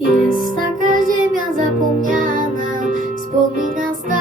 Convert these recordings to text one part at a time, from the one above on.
Jest taka ziemia zapomniana, wspomina stara.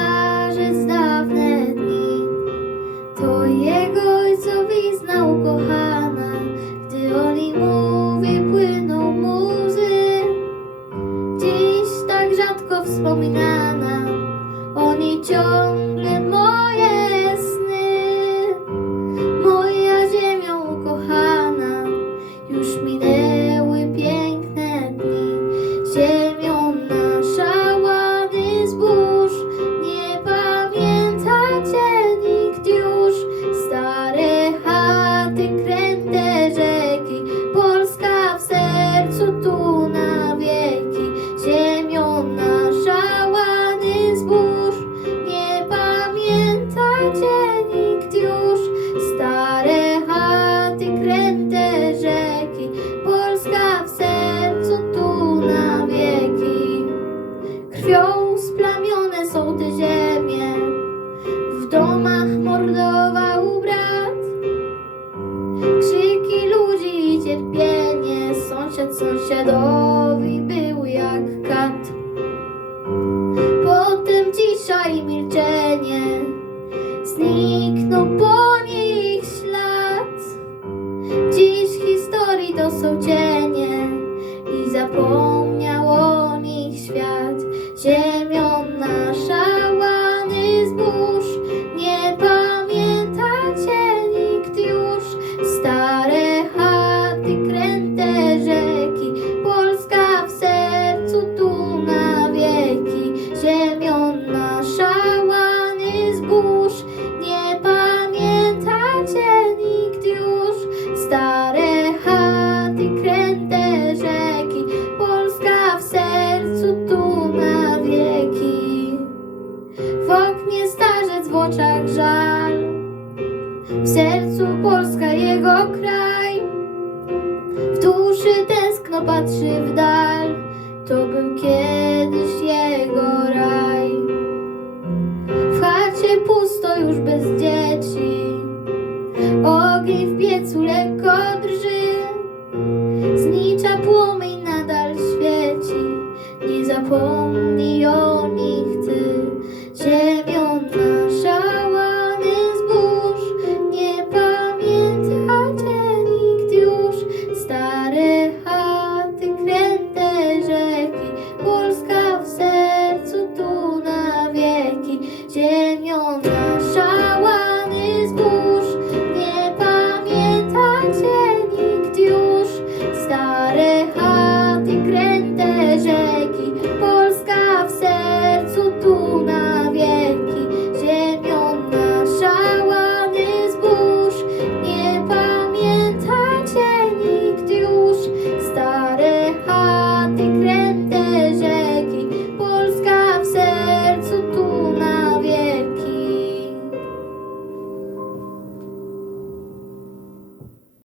cierpienie Sąsiad sąsiadowi był jak kat. Potem dzisiaj milczenie Zniknął po niej ich ślad. Dziś historii to są cienie I zapomniał o nich świat. Ziemia był kiedyś jego raj. W chacie pusto już bez dzieci, ogień w piecu lekko drży. Znicza płomień nadal świeci, nie zapomnij. sevmiyorum